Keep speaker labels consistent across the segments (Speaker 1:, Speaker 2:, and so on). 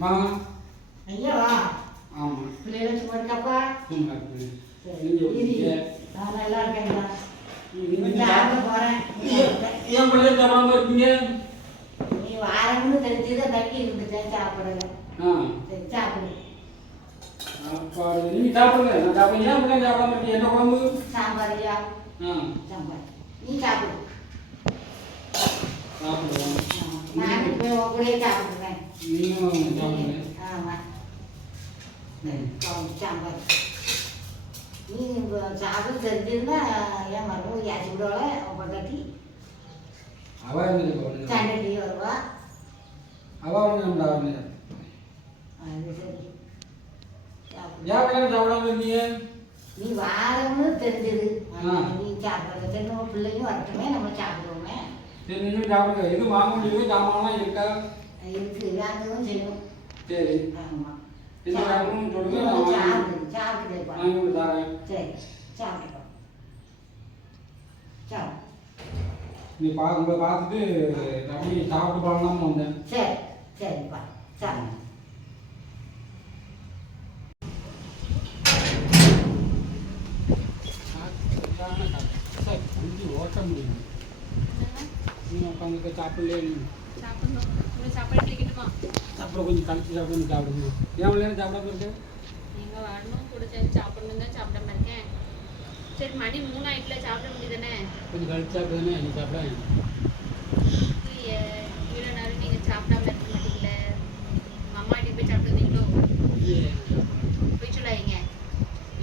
Speaker 1: மா
Speaker 2: ஐயா வா
Speaker 1: ஆமாம்
Speaker 2: பிள்ளைகளை சும்மா இருக்காப்பா
Speaker 1: சும்மா இருக்கு
Speaker 2: சரி,
Speaker 1: நீங்கள்
Speaker 2: இரு.
Speaker 1: இருக்கீங்க.
Speaker 2: நான் நல்லா இருக்கேங்களா
Speaker 1: நீங்க
Speaker 2: கொஞ்சம் ஆக போறேன்
Speaker 1: ஏன் பிள்ளைய சாப்பிடாம இருக்கீங்க
Speaker 2: நீ வாரம்னு தெரிஞ்சுதான் தட்டி இருந்துட்டேன் சாப்பிடல
Speaker 1: ஆ
Speaker 2: சரி சாப்பிடு
Speaker 1: சாப்பாடு நீங்கள் சாப்பிடுங்க நான் சாப்பிடுங்க ஏன் பிள்ளை சாப்பிடாம இருக்கீங்க என்ன குழம்பு
Speaker 2: சாம்பாரியா
Speaker 1: ஆ
Speaker 2: சாம்பார் நீ சாப்பிடு
Speaker 1: சாப்பிடுவோம்
Speaker 2: நான் போய் உன் கூடயே சாப்பிடுவேன்
Speaker 1: mình còn
Speaker 2: trăm vậy nhưng vừa giá vẫn dần đến là em mà nuôi giả
Speaker 1: chủ đó
Speaker 2: đấy ông
Speaker 1: còn gần đi channel
Speaker 2: ചെയ്യുക അവന് ഉണ്ടാവുന്നില്ല
Speaker 1: ഞാൻ വേണം ചവിടാൻ നീ
Speaker 2: വാരമാണ് തെരഞ്ഞത് നീ
Speaker 1: ചാപ്പിടത്തിന്
Speaker 2: പിള്ളേര് വരട്ടുമേ നമ്മൾ ചാപ്പിടുമേ ഇത് വാങ്ങുമ്പോൾ ചാമ്പളാം ഇരിക്കാം
Speaker 1: சரி நீங்களும் சாப்பிடுங்க எதுவும் வாங்க முடியுது சாமான்லாம் இருக்கா
Speaker 2: இருக்கு வாங்கவும் செய்யும்
Speaker 1: சரி
Speaker 2: ஆமாம்
Speaker 1: என்ன வாங்கணும்னு சொல்லுங்க நான் வாங்கி
Speaker 2: சாப்பிடு சாப்பிட்டு
Speaker 1: வாங்கி கொண்டு தரேன்
Speaker 2: சரி சாப்பிட்டுக்கோ சாப்பிடு
Speaker 1: நீ பா உங்களை பார்த்துட்டு அப்படி சாப்பிட்டு போகலாம்னு வந்தேன்
Speaker 2: சரி சரிப்பா சாப்பிடு
Speaker 1: சார் அஞ்சு ஓட்ட முடியும் நீ உட்காந்துக்க சாப்பிடலே
Speaker 3: சாப்பிடணும்
Speaker 1: அப்புறம் கொஞ்சம் கழிச்சு சாப்பிடணும் சாப்பிடுங்க. ஏன் நேரம் சாப்பிடாம இருக்கு?
Speaker 3: நீங்க வரணும் கூட சேர்ந்து சாப்பிடணும் தான் சாப்பிடாம இருக்கேன். சரி மணி மூணு ஆயிட்டுல சாப்பிட முடியுதானே
Speaker 1: கொஞ்சம் கழிச்சு சாப்பிடுதானே நீ சாப்பிட.
Speaker 3: இவ்வளோ நேரம் நீங்க சாப்பிடாம இருக்க மாட்டீங்களே. அம்மா வீட்டுக்கு போய் சாப்பிட்டுருந்தீங்களோ போய் சொல்லாதீங்க.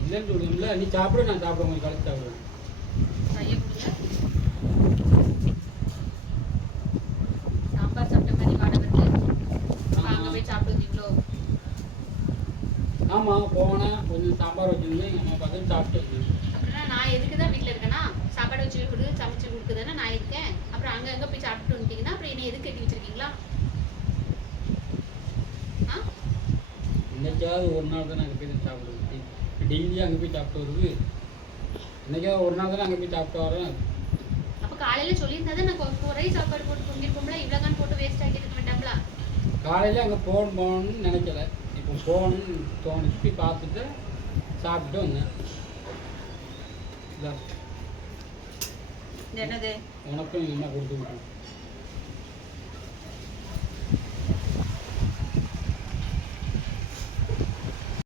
Speaker 1: இல்லைன்னு சொல்லுங்கள நீ சாப்பிடு நான் சாப்பிடுவேன் கொஞ்சம் கழிச்சு சாப்பிடுவேன்
Speaker 3: கையை கொடுங்க சாம்பார் சாப்பிட்ட மாதிரி வாடகை இருக்கு அப்ப அங்க போய் சாப்பிட்டுருந்தீங்களோ
Speaker 1: ஆமாம் போனேன் கொஞ்சம் சாம்பார் வச்சுருந்தேன் எங்கள் அம்மா பார்த்து சாப்பிட்டு.
Speaker 3: அப்படின்னா நான் எதுக்கு தான் வீட்டில் இருக்கேன்னா சாப்பாடு வச்சு கொடு சமைச்சு கொடுக்குதானே நான் இருக்கேன். அப்புறம் அங்கே அங்கே போய் சாப்பிட்டு வந்துட்டீங்கன்னா அப்புறம் என்ன எதுக்கு கட்டி வச்சிருக்கீங்களா? ஆ?
Speaker 1: என்னைக்காவது ஒரு நாள் தான் அங்கே போய் சாப்பிடுவேன். டெய்லியும் அங்கே போய் சாப்பிட்டு வருது. என்னைக்காவது ஒரு நாள் தானே அங்கே போய் சாப்பிட்டு வரேன்.
Speaker 3: அப்போ காலையில் சொல்லியிருந்தா தான் நான் குறை சாப்பாடு போட்டு பொங்கிருப்போம்ல இவ்வளோதான் போட்டு வேஸ்ட் ஆக்கி இருக்க மாட்டாங்களா?
Speaker 1: காலையில் அங்கே போகணும் போகணும்னு நினைக்கல. போகணும்னு தோணுச்சு போய் பார்த்துட்டு சாப்பிட்டு வந்தேன்
Speaker 3: என்னது
Speaker 1: உனக்கும் அம்மா கொடுத்து விட்டேன்